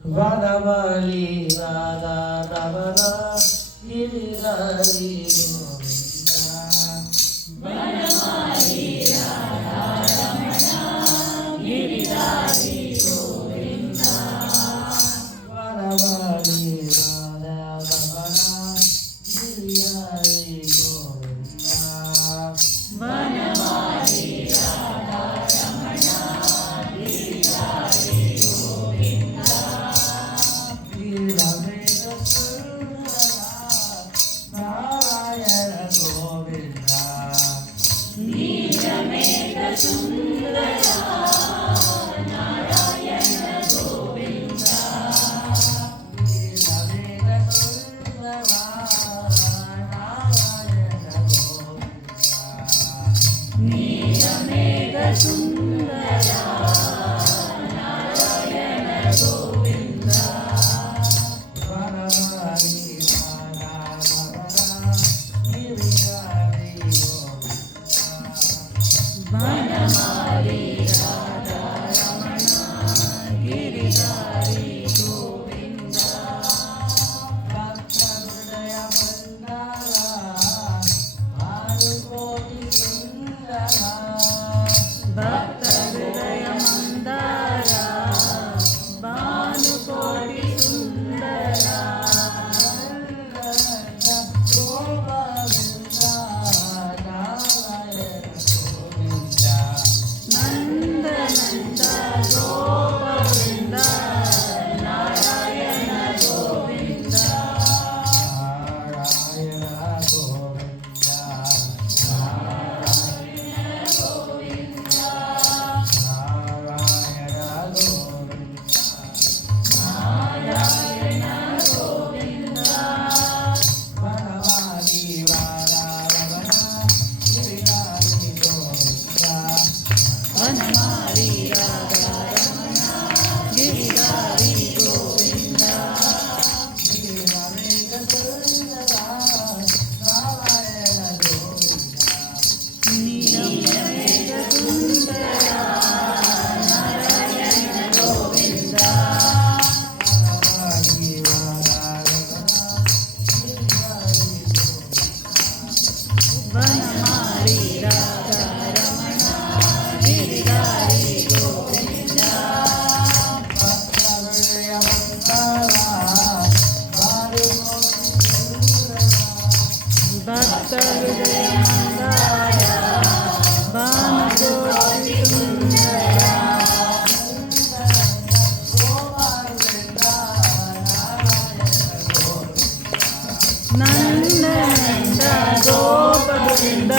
ವನಮಾಲಿ ರಾಧಾ ರಮಣ ಗಿರಿಧಾರಿ ಗೋವಿಂದ ವನಮಾಲಿ ರಾಧಾ ರಮಣ ಗಿರಿಧಾರಿ ಗೋವಿಂದ ವನಮಾಲಿ ರಾಧಾ ರಮಣ ಗಿರಿಧಾರಿ ಗೋವಿಂದ ವನಮಾಲಿ ರಾಧಾ ರಮಣ ಗಿರಿಧಾರಿ ಗೋವಿಂದ ನಾರಾಯಣ ಗೋವಿಂದ ನೀಲಮೇಘ ಸುಂದರ ನಾರಾಯಣ ಗೋವಿಂದ ನೀಲಮೇಘ ಸುಂದರ ನಾರಾಯಣ ಗೋವಿಂದ ವನಮಾಲಿ ರಾಧಾ ರಮಣ ಗಿರಿಧಾರಿ ಗೋವಿಂದ ಭಕ್ತ ಹೃದಯ ಮಂದಾರ ಭಾನುಕೋಟಿ ಸುಂದರ ನಂದ ನಂದ ಗೋವಿಂದ ನಾರಾಯಣ ಗೋವಿಂದ ನಾರಾಯಣ ಗೋವಿಂದ ವನಮಾಲಿ ರಾಧಾ ರಮಣ ಗಿರಿಧಾರಿ ಗೋವಿಂದ ನೀಲಮೇಘ ಸುಂದರ ನಾರಾಯಣ ಗೋವಿಂದ ವನಮಾಲಿ ರಾಧಾ ರಮಣ ಗಿರಿಧಾರಿ ಗೋವಿಂದ ಭಕ್ತ ಹೃದಯ ಮಂದಾರ ಭಾನುಕೋಟಿ ಸುಂದರ ನಂದ ನಂದ ಗೋಪವೃಂದ